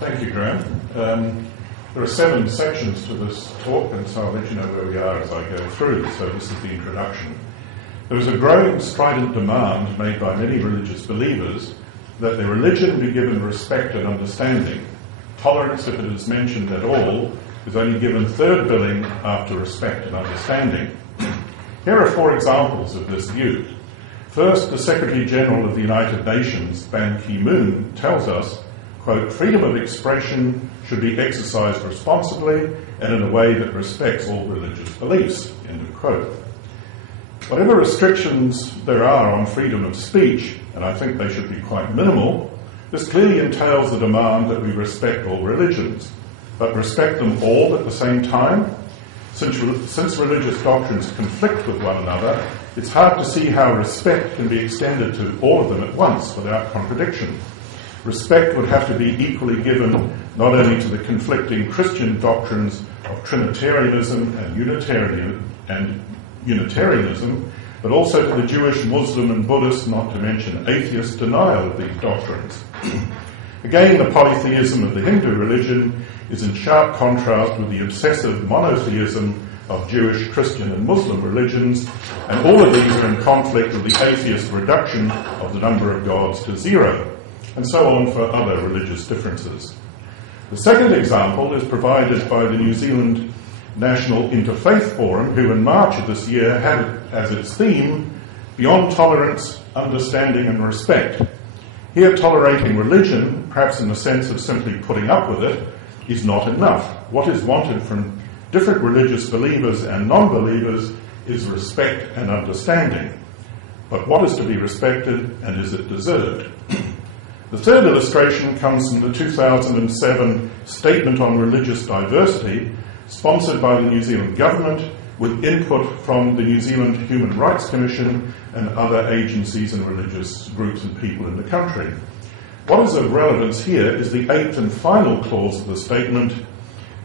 Thank you, Graham. There are 7 sections to this talk, and so I'll let you know where we are as I go through. So this is the introduction. There is a growing strident demand made by many religious believers that their religion be given respect and understanding. Tolerance, if it is mentioned at all, is only given third billing after respect and understanding. Here are 4 examples of this view. First, the Secretary General of the United Nations, Ban Ki-moon, tells us, quote, freedom of expression should be exercised responsibly and in a way that respects all religious beliefs, end of quote. Whatever restrictions there are on freedom of speech, and I think they should be quite minimal, this clearly entails the demand that we respect all religions, but respect them all at the same time. Since religious doctrines conflict with one another, it's hard to see how respect can be extended to all of them at once without contradiction. Respect would have to be equally given not only to the conflicting Christian doctrines of Trinitarianism and Unitarianism, but also to the Jewish, Muslim and Buddhist, not to mention atheist, denial of these doctrines. Again, the polytheism of the Hindu religion is in sharp contrast with the obsessive monotheism of Jewish, Christian and Muslim religions, and all of these are in conflict with the atheist reduction of the number of gods to 0, and so on for other religious differences. The second example is provided by the New Zealand National Interfaith Forum, who in March of this year had as its theme, Beyond Tolerance, Understanding and Respect. Here, tolerating religion, perhaps in the sense of simply putting up with it, is not enough. What is wanted from different religious believers and non-believers is respect and understanding. But what is to be respected and is it deserved? The third illustration comes from the 2007 Statement on Religious Diversity, sponsored by the New Zealand Government, with input from the New Zealand Human Rights Commission and other agencies and religious groups and people in the country. What is of relevance here is the 8th and final clause of the statement.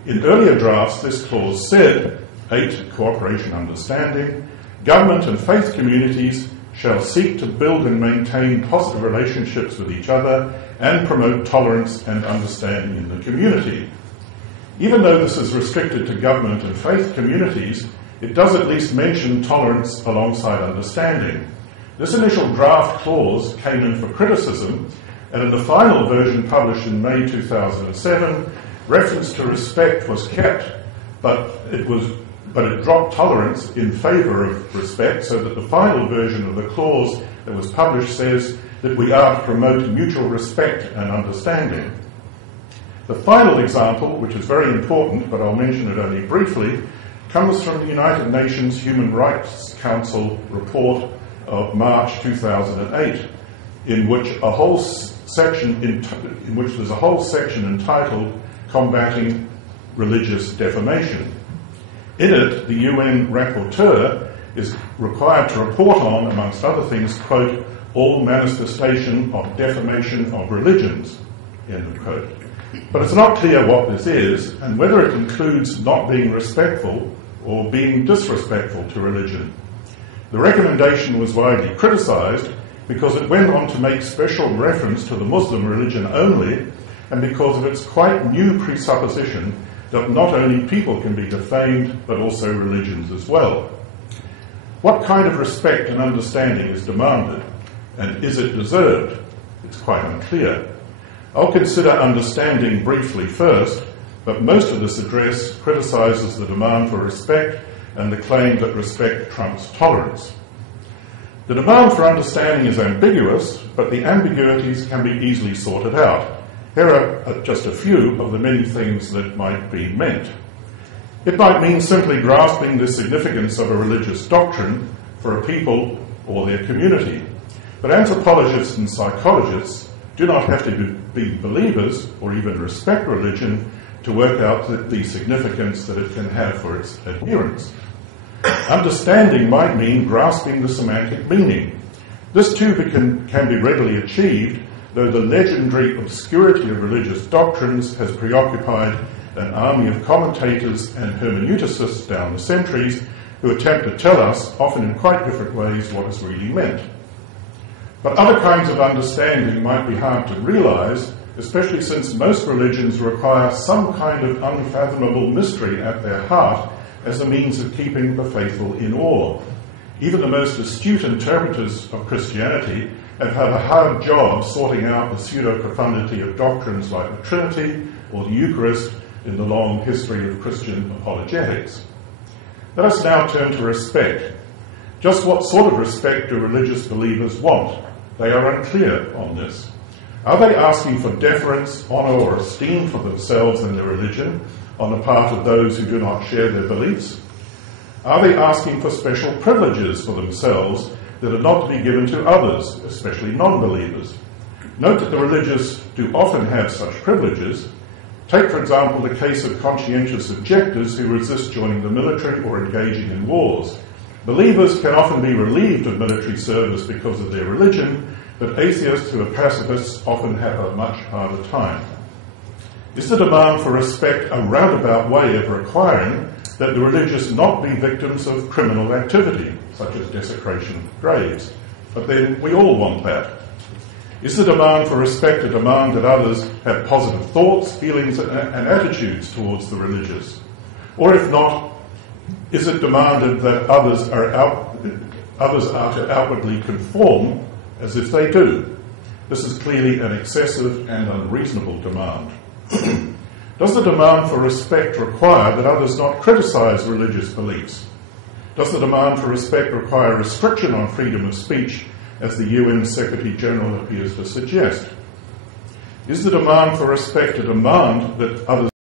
In earlier drafts, this clause said, 8, cooperation understanding, government and faith communities shall seek to build and maintain positive relationships with each other and promote tolerance and understanding in the community. Even though this is restricted to government and faith communities, it does at least mention tolerance alongside understanding. This initial draft clause came in for criticism, and in the final version published in May 2007, reference to respect was kept, but it dropped tolerance in favour of respect, so that the final version of the clause that was published says that we are to promote mutual respect and understanding. The final example, which is very important, but I'll mention it only briefly, comes from the United Nations Human Rights Council report of March 2008, in which there's a whole section entitled Combating Religious Defamation. In it, the UN rapporteur is required to report on, amongst other things, quote, all manifestation of defamation of religions, end of quote. But it's not clear what this is and whether it includes not being respectful or being disrespectful to religion. The recommendation was widely criticised because it went on to make special reference to the Muslim religion only, and because of its quite new presupposition that not only people can be defamed, but also religions as well. What kind of respect and understanding is demanded, and is it deserved? It's quite unclear. I'll consider understanding briefly first, but most of this address criticises the demand for respect and the claim that respect trumps tolerance. The demand for understanding is ambiguous, but the ambiguities can be easily sorted out. Here are just a few of the many things that might be meant. It might mean simply grasping the significance of a religious doctrine for a people or their community. But anthropologists and psychologists do not have to be believers or even respect religion to work out the significance that it can have for its adherents. Understanding might mean grasping the semantic meaning. This too can be readily achieved, though the legendary obscurity of religious doctrines has preoccupied an army of commentators and hermeneuticists down the centuries who attempt to tell us, often in quite different ways, what is really meant. But other kinds of understanding might be hard to realise, especially since most religions require some kind of unfathomable mystery at their heart as a means of keeping the faithful in awe. Even the most astute interpreters of Christianity have had a hard job sorting out the pseudo-profundity of doctrines like the Trinity or the Eucharist in the long history of Christian apologetics. Let us now turn to respect. Just what sort of respect do religious believers want? They are unclear on this. Are they asking for deference, honour or esteem for themselves and their religion on the part of those who do not share their beliefs? Are they asking for special privileges for themselves that are not to be given to others, especially non-believers? Note that the religious do often have such privileges. Take, for example, the case of conscientious objectors who resist joining the military or engaging in wars. Believers can often be relieved of military service because of their religion, but atheists who are pacifists often have a much harder time. Is the demand for respect a roundabout way of requiring that the religious not be victims of criminal activity, such as desecration of graves? But then we all want that. Is the demand for respect a demand that others have positive thoughts, feelings and attitudes towards the religious? Or if not, is it demanded that others are to outwardly conform as if they do? This is clearly an excessive and unreasonable demand. Does the demand for respect require that others not criticise religious beliefs? Does the demand for respect require restriction on freedom of speech, as the UN Secretary General appears to suggest? Is the demand for respect a demand that others